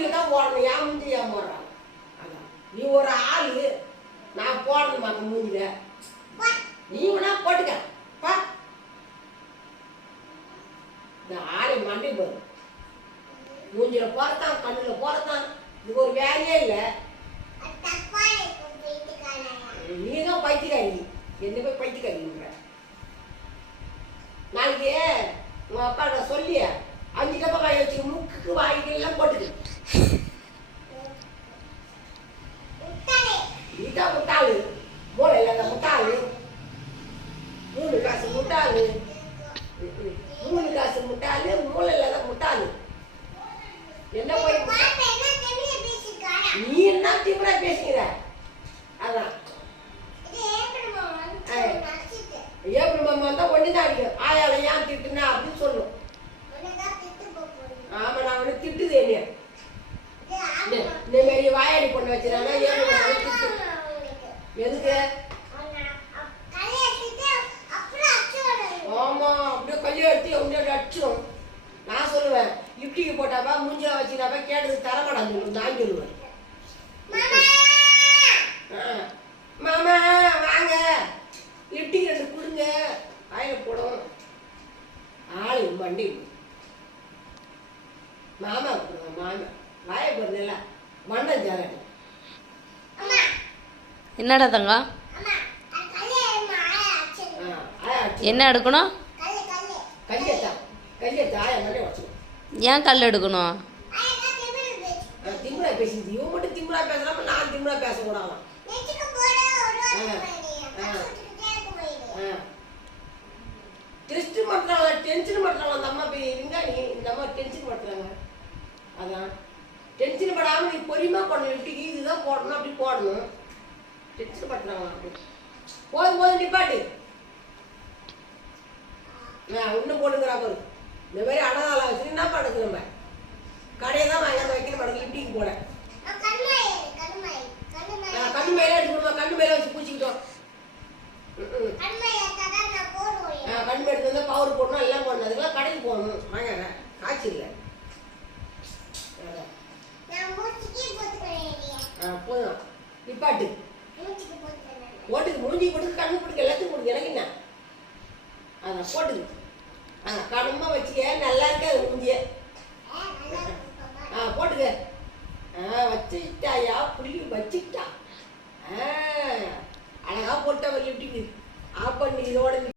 மூஞ்சியை தான் போடணும். என் மூஞ்சி ஏன் போடுறாங்க? அதான் நீ ஒரு ஆள், நான் போடணுமா அந்த மூஞ்சில? நீ வேணா போட்டுக்க பா. இந்த ஆளை மண்டை போடு. மூஞ்சில போறதான், கண்ணுல போறதான். இது ஒரு வேலையே இல்லை. நீ தான் பைத்தியக்காரி. என்ன போய் பைத்தியக்காரின்ற. நாளைக்கு உங்க அப்பா நான் சொல்லி 5 டப்பா காய வச்சு முக்குக்கு வாய்க்கு எல்லாம் போட்டுக்கு. நீதான் முட்டாளு, மூளை இல்லாத முட்டாளு. 3 காசு முட்டாளு, 3 காசு முட்டாளு, மூளை இல்லாத முட்டாளு. என்ன போய் நீ என்ன திமிரா பேசுகிற? அதான் ஏப்ரல் மாமா தான் ஒண்ணுதான் அடிக்கும். ஆயால ஏன் திட்டுனா அப்படின்னு சொல்லும். ஆமா, நான் அவனை திட்டுது. என்ன இந்த மாதிரி வாயாடி பொண்ணு வச்சுறானா? எதுக்கு? ஆமா, அப்படியே கையை எடுத்து அப்படியே அடிச்சிடும். நான் சொல்லுவேன், லிப்டிக்கு போட்டாப்பா மூஞ்சில வச்சுனாப்பா கேட்டது தரமாட்டாங்க. நான் சொல்லுவேன், மாமா வாங்க லிப்டிக் 2 கொடுங்க, வாயில போடும். ஆளு மண்டி மாமா கொடுங்க. மாமா வாய போடுறதுல மண்டம் ஜாரடி. என்னடா தங்கம்? என்ன எடுக்கணும்? ஏன் கல் எடுக்கணும்? திமுறா பேசுது. இவன் மட்டும் திமுறா பேசுறாம நான் திமுறா பேசக்கூடாது. டெஸ்ட் பண்றாங்க, டென்ஷன் பண்றாங்க. அந்த அம்மா போய் இருங்காணி, இந்த அம்மா டென்ஷன் பண்றாங்க. அதான் டென்ஷன் படாம நீ பொறிமா போடணும். லிப்டிக்கு இதுதான் போடணும், அப்படி போடணும். டென்ஷன் பண்றாங்க. அப்படி போதும் போதும் நிப்பாட்டு. இன்னும் போடுங்கிறா பாரு. இந்த மாதிரி அடகால வச்சு என்ன பண்ணுறது? நம்ம கடையை தான் வாங்க வைக்கணும். மடங்கு லிப்டிக்கு போட கண்ணு மேலே எடுக்கணுமா? கண்ணு மேலே வச்சு பூச்சிக்கிட்டோம். கண் எடுத்து வந்து பவுடர் போடணும், எல்லாம் போடணும். அதுக்கெல்லாம் கடைக்கு போகணும். வாங்க காய்ச்சி இல்லை. போதும் நிப்பாட்டு. போட்டுக்கு மூஞ்சி போட்டு கண்ணு போட்டுக்கு எல்லாத்துக்கும் போட்டுக்கு. எனக்கு என்ன? அதான் போட்டுக்கு. கனமா வச்சுக்க, நல்லா இருக்காது மூஞ்சிய. போட்டுக்க. வச்சுட்டாயா புள்ளி வச்சுக்கிட்டா. அழகா போட்டா லிப்டிக்கு ஆஃப் பண்ணி இதோட